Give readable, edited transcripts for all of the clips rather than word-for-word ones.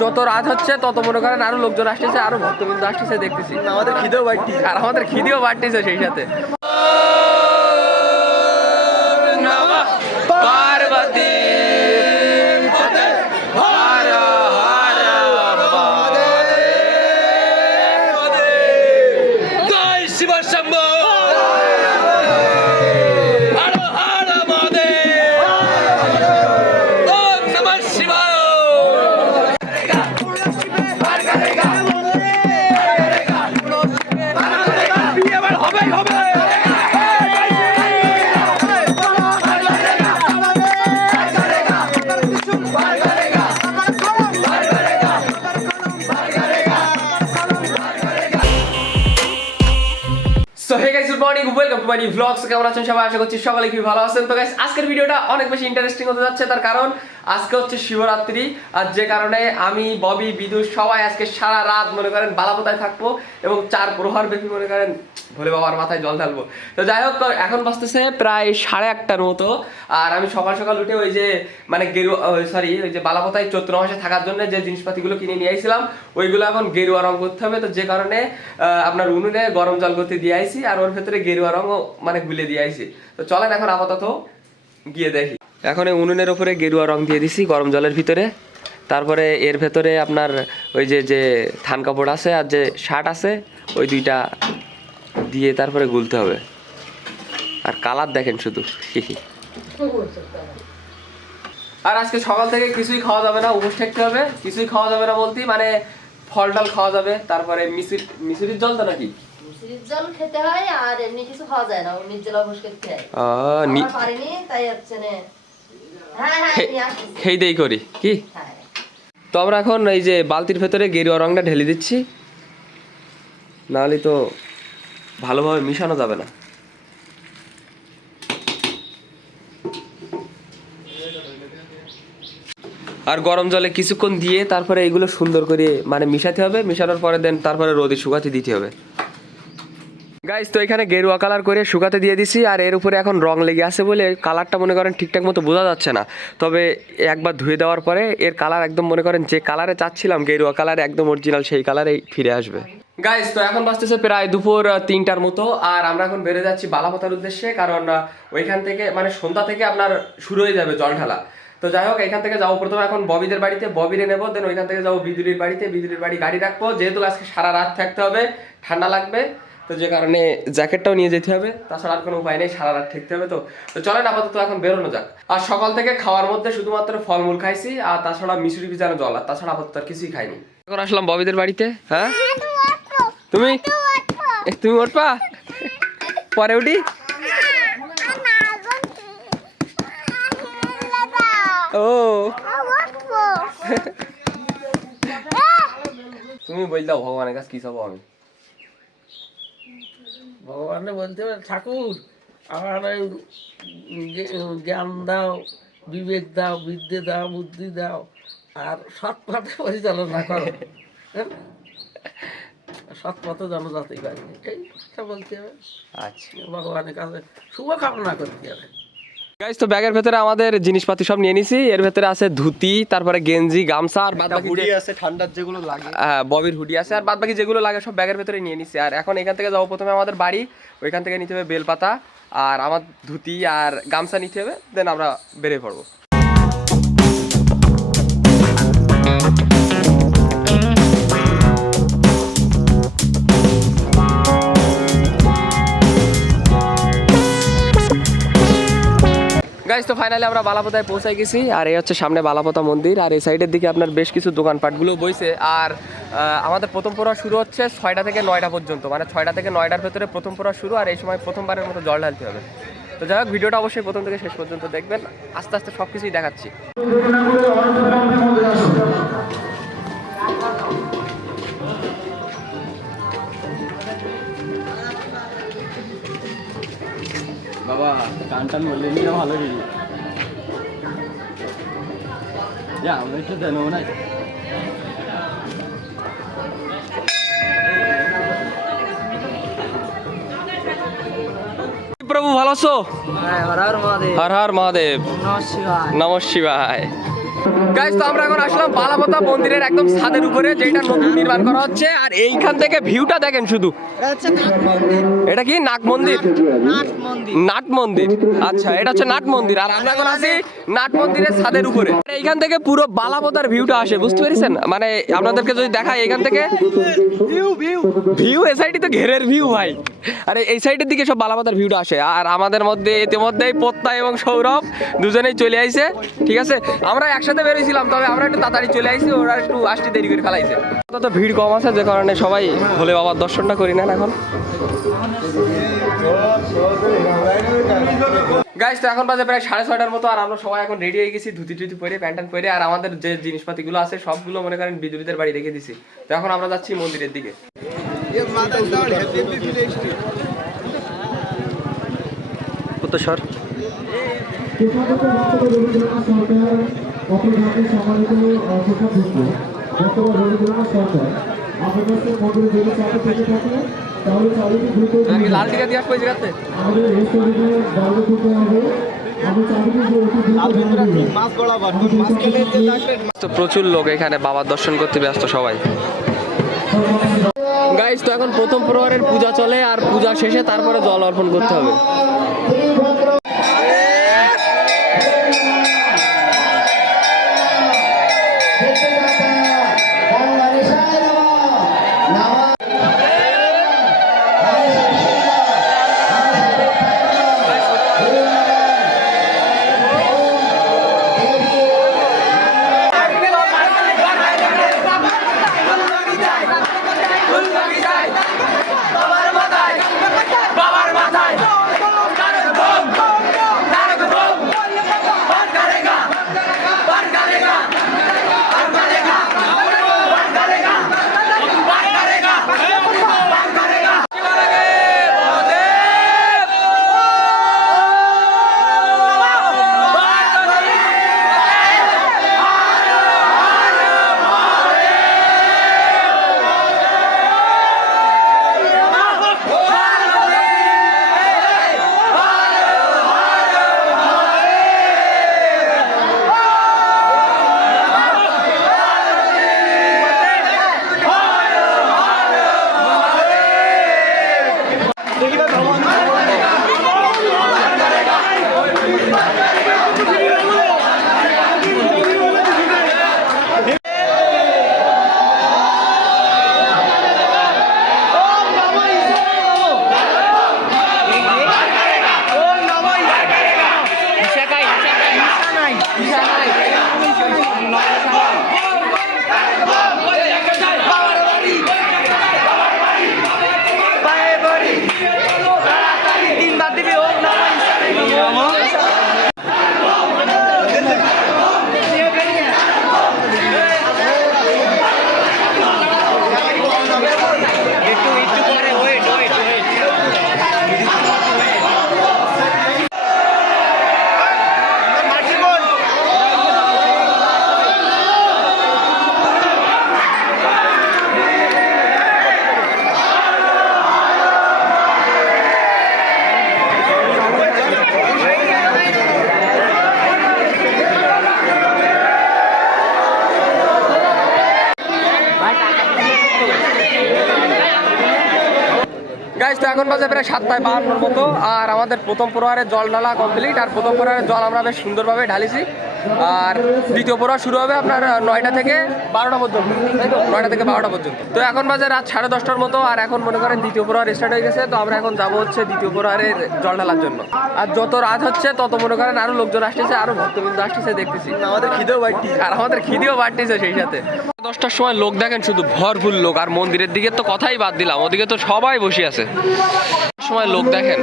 যত রাত হচ্ছে তত মনে করেন আরো লোকজন আসতেছে, আরো ভক্তবৃন্দ আসতেছে দেখতেছি। আমাদের খিদেও বাড়তেছে, আর আমাদের খিদেও বাড়তেছে সেই সাথে। পার্বতী কেমন আছেন সবাই? আশা করছি সকালে খুবই ভালো আছেন। তো গাইস আজকের ভিডিওটা অনেক বেশি ইন্টারেস্টিং হতে যাচ্ছে, তার কারণ আজকে হচ্ছে শিবরাত্রি, আর যে কারণে আমি ববি বিদুষ সবাই আজকে সারা রাত মনে করেন বালাপোতায় থাকবো এবং 4 প্রহর ব্যাপী মনে করেন ভোলে বাবার মাথায় জল ঢালবো। তো যাই হোক, এখন বাজতেছে প্রায় 1:30টার মতো, আর আমি সকাল সকাল উঠে ওই যে মানে ওই যে বালাপোতায় চৈত্র মাসে থাকার জন্য যে জিনিসপাতিগুলো কিনে নিয়ে আইছিলাম ওইগুলো এখন গেরুয়া রং করতে হবে। তো যে কারণে আপনার উনুনে গরম জল করতে দিয়ে আইছি, আর ওর ভেতরে গেরুয়া রঙও মানে গুলে দিয়ে আইছি। তো চলেন এখন আপাতত গিয়ে দেখি। এখন এই উনুনের ওপরে গেরুয়া রং দিয়ে দিছি গরম জলের ভিতরে, তারপরে এর ভেতরে আপনার ওই যে থান কাপড় আছে আর যে শার্ট আছে ওই দুইটা দিয়ে তারপরে গুলতে হবে। আর কালার দেখেন শুধু। আর আজকে সকাল থেকে কিছুই খাওয়া যাবে না, উপোস থাকতে হবে। কিছুই খাওয়া যাবে না বলতে মানে ফল টল খাওয়া যাবে, তারপরে মিশরির জল তো নাকি মিশরির জল খেতে হয়, আর এমনি কিছু খাওয়া যায় না, ওই জল অবশ্য খেতে হয়। পারিনি তাই হচ্ছে না। খেয়ে দেই করি কি। তো আমরা এখন এই যে বালতির ভেতরে গেরুয়া রংটা ঢেলে দিচ্ছি, নাহলে তো ভালোভাবে মিশানো যাবে না। আর গরম জলে কিছুক্ষণ দিয়ে তারপরে এগুলো সুন্দর করে মানে মিশাতে হবে, মিশানোর পরে দেন তারপরে রোদে শুকাতে দিতে হবে। গাইস তো এখানে গেরুয়া কালার করে শুকাতে দিয়ে দিছি, আর এর উপরে এখন রং লেগে আছে বলে কালারটা মনে করেন ঠিকঠাক মতো বোঝা যাচ্ছে না। তবে একবার ধুয়ে দেওয়ার পরে এর কালার একদম মনে করেন যে কালারে চাচ্ছিলাম গেরুয়া কালার একদম অরিজিনাল সেই কালারেই ফিরে আসবে। গাইস তো এখন বাজতেছে প্রায় দুপুর 3টার মতো, আর আমরা এখন বেরো যাচ্ছি বালাপোতার উদ্দেশ্যে, কারণ ওইখান থেকে মানে সন্ধ্যা থেকে আপনার শুরু হয়ে যাবে জল ঢালা। তো যাই হোক, এখান থেকে যাবো প্রথমে এখন ববিদের বাড়িতে, ববিরে নেবো, দেন ওইখান থেকে যাবো বিদুরির বাড়িতে, বিদুরির বাড়ি গাড়ি রাখবো, যেহেতু আজকে সারা রাত থাকতে হবে, ঠান্ডা লাগবে, তো যে কারণে জ্যাকেটটাও নিয়ে যেতে হবে, তাছাড়া আর কোনো উপায় নেই, সারা রাত থাকতে হবে। তো চলেন আপাতত এখন বেরোনো যাক। আর সকাল থেকে খাওয়ার মধ্যে শুধুমাত্র ফলমূল খাইছি, আর তাছাড়া মিশুরি ভিজানো জল, আর তাছাড়া আপাতত আর কিছুই খাইনি। এখন আসলাম ববিদের বাড়িতে। হ্যাঁ তুমি উঠবা? পরে উঠি। ও তুমি বল দাও ভগবানের কাছে কি চাবো? আমি ভগবানে বলতে পারে ঠাকুর আমার জ্ঞান দাও, বিবেক দাও, বিদ্যে দাও, বুদ্ধি দাও, আর সৎ পথে পরিচালনা করো, সৎ পথে যেন যাতেই পারি, এই কথা বলতে হবে। আচ্ছা, ভগবানের কাছে শুভকামনা করতে হবে। গাইস তো ব্যাগের ভেতরে আমাদের জিনিসপাতি সব নিয়ে নিছি। এর ভেতরে আছে ধুতি, তারপরে গেঞ্জি, গামছা, আর বাদবাকি হুডি আছে ঠান্ডার যেগুলো লাগে, হ্যাঁ ববির হুডি আছে, আর বাদবাকি যেগুলো লাগে সব ব্যাগের ভেতরে নিয়ে নিছি। আর এখন এখান থেকে যাবো প্রথমে আমাদের বাড়ি, ওইখান থেকে নিতে হবে বেলপাতা, আর আমার ধুতি আর গামছা নিতে হবে, দেন আমরা বেরিয়ে পড়বো। গাইস তো ফাইনালি আমরা বালাপোতায় পৌঁছাই গেছি, আর এই হচ্ছে সামনে বালাপোতা মন্দির, আর এই সাইডের দিকে আপনার বেশ কিছু দোকানপাটগুলো বইছে। আর আমাদের প্রথম পড়া শুরু হচ্ছে 6টা থেকে 9টা পর্যন্ত, মানে 6টা থেকে 9টার ভেতরে প্রথম পড়া শুরু, আর এই সময় প্রথমবারের মতো জল ঢালতে হবে। তো যাই হোক, ভিডিওটা অবশ্যই প্রথম থেকে শেষ পর্যন্ত দেখবেন, আস্তে আস্তে সব কিছুই দেখাচ্ছি। বাবা টান টান বললে নিয়ে ভালো লাগে, আমরা একটু দেন না। প্রভু ভালো আছো? হর হর মহাদেব। নমঃ শিবায়। গাইস তো আমরা এখন আসলাম বালাপোতা মন্দিরের একদম ছাদের উপরে, যেটা নতুন নির্মাণ করা হচ্ছে। আর এইখান থেকে ভিউটা দেখেন শুধু। এটা কি নাট মন্দির? নাট মন্দির, আচ্ছা এটা হচ্ছে নাট মন্দির। আর আমরা এখন আছি নাট মন্দিরের ছাদের উপরে। এইখান থেকে পুরো বালাপোতার ভিউটা আসে, বুঝতে পেরেছেন? মানে আপনাদেরকে যদি দেখাই এখান থেকে ভিউ, এই সাইডে তো ঘেরের ভিউ ভাই, আরে এই সাইডের দিকে সব বালাপোতার ভিউটা আসে। আর আমাদের মধ্যে ইতিমধ্যেই পোত্তা এবং সৌরভ দুজনেই চলে আইছে, ঠিক আছে? আমরা একসাথে বেরিয়েছিলাম, তবে আমরা একটু তাড়াতাড়ি চলে আইছি, ওরা একটু আসতে দেরি করে ফেলাইছে। তো ভিড় কম আছে, যে কারণে সবাই ভোলে বাবার দর্শনটা করি নেন এখন। গাইস তো এখন বাজে প্রায় 6:30টার মতো, আর আমরা সবাই এখন রেডি হয়ে গেছি, ধুতি টুতি পরে, প্যান্ট ট্যান্ট পরে। আর আমাদের যে জিনিসপাতিগুলো আছে সবগুলো মনে করেন বিদ্যুতের বাড়ি রেখে দিছি। তো এখন আমরা যাচ্ছি মন্দিরের দিকে। কত সর লাল টিকা দিয়ে আসবো এই জায়গাতে। তো প্রচুর লোক এখানে বাবার দর্শন করতে ব্যস্ত সবাই। গাইস তো এখন প্রথম প্রহরের পূজা চলে, আর পূজা শেষে তারপরে জল অর্পণ করতে হবে। গাইস তো এখন বাজে প্রায় 7:52 মতো, আর আমাদের প্রথম প্রহরের জল ঢালা কমপ্লিট। আর প্রথম প্রহরের জল আমরা বেশ সুন্দরভাবে ঢালিছি। আর দ্বিতীয় প্রহর শুরু হবে আপনার 9টা থেকে 12টা পর্যন্ত, তাই তো? 9টা থেকে 12টা পর্যন্ত। তো এখন বাজে রাত 10:30টার মতো, আর এখন মনে করেন দ্বিতীয় প্রহর স্টার্ট হয়ে গেছে। তো আমরা এখন যাবো হচ্ছে দ্বিতীয় প্রহরের জল ঢালার জন্য। আর যত রাত হচ্ছে তত মনে করেন আরো লোকজন আসতেছে, আরো ভক্তবৃন্দ আসতেছে, দেখতেছি। আমাদের খিদেও বাড়তেছে, আর আমাদের খিদেও বাড়তেছে সেই সাথে। 10টার সময় লোক দেখেন শুধু ভরপুর লোক। আর মন্দিরের দিকে তো কথাই বাদ দিলাম, ওদিকে তো সবাই বসে আছে। সময় লোক দেখেন।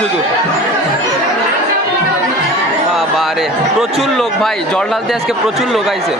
শুধু। বাবারে প্রচুর লোক ভাই, জল ঢালতে আজকে প্রচুর লোক আইছে।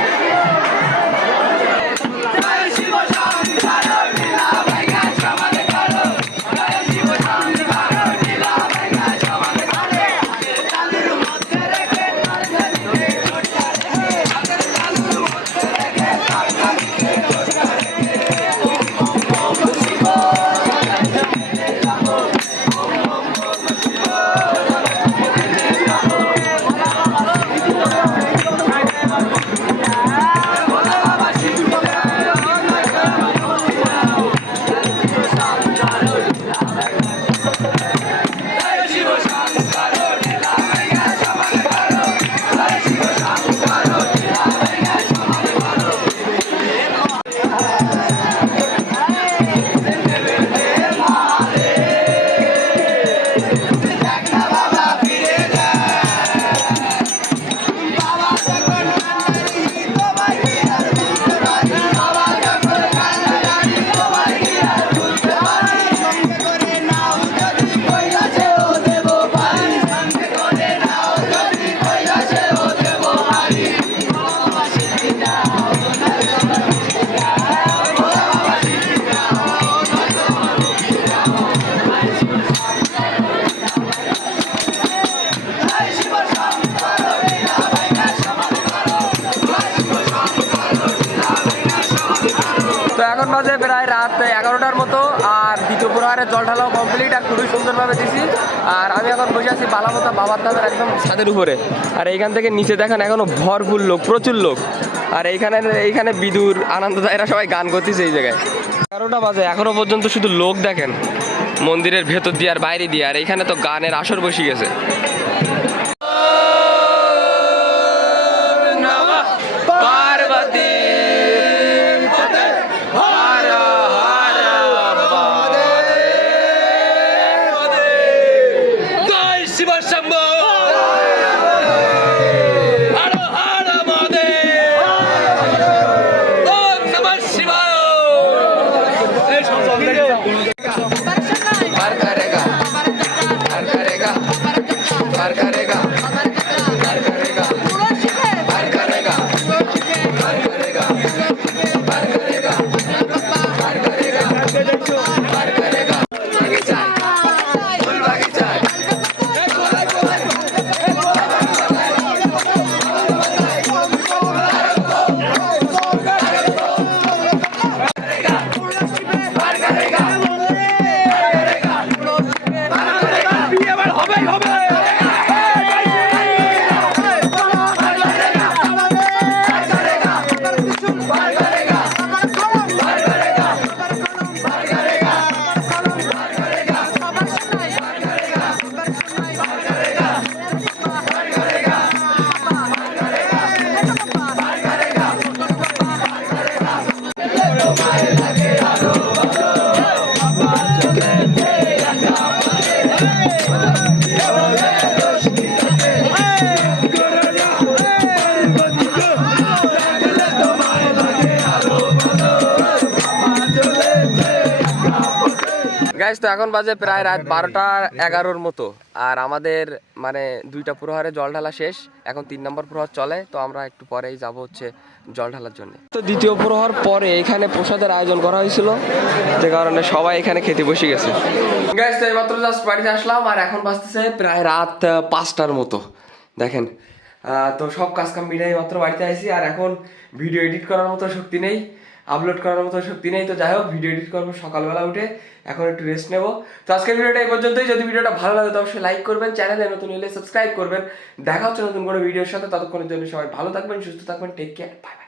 তো এখন বাজে প্রায় রাত 11টার মতো, আর দ্বিতীয় প্রহারের জল ঢালাও কমপ্লিট, আর খুবই সুন্দরভাবে দিছি। আর আমি এখন বসে আছি বালামতা বাবার ধামের একদম ছাদের উপরে, আর এইখান থেকে নিচে দেখেন এখনো ভরপুর লোক, প্রচুর লোক। আর এইখানে বিদুর আনন্দদা এরা সবাই গান করতেছে এই জায়গায়। 11টা বাজে এখনো পর্যন্ত শুধু লোক দেখেন মন্দিরের ভেতর দিয়ে আর বাইরে দিয়ে, আর এইখানে তো গানের আসর বসে গেছে। পার্বতী গাইস, তো এখন বাজে প্রায় রাত 12টা 11 মতো, আর আমাদের মানে 2টা প্রহরে জল ঢালা শেষ, এখন 3 নম্বর প্রহর চলে। তো আমরা একটু পরেই যাব হচ্ছে জল ঢালার জন্য। তো দ্বিতীয় প্রহর পরে এখানে প্রসাদের আয়োজন করা হয়েছিল, যে কারণে সবাই এখানে খেতে বসে গেছে। গাইস, তো এইমাত্র জাস্ট বাড়িতে আসলাম, আর এখন বাজতেছে প্রায় রাত 5টার মতো দেখেন। তো সব কাজ কাম মিলাই মাত্র বাড়িতে আসি, আর এখন ভিডিও এডিট করার মতো শক্তি নেই, আপলোড করার মতো শক্তি নেই। তো যাই হোক, ভিডিও এডিট করবো সকালবেলা উঠে, এখন একটু রেস্ট নেবো। তো আজকের ভিডিওটা এই পর্যন্তই। যদি ভিডিওটা ভালো লাগে তো অবশ্যই লাইক করবেন, চ্যানেলে নতুন হলে সাবস্ক্রাইব করবেন। দেখা হচ্ছে নতুন কোনো ভিডিওর সাথে, ততক্ষণের জন্য সবাই ভালো থাকবেন, সুস্থ থাকবেন, টেক কেয়ার, বাই বাই।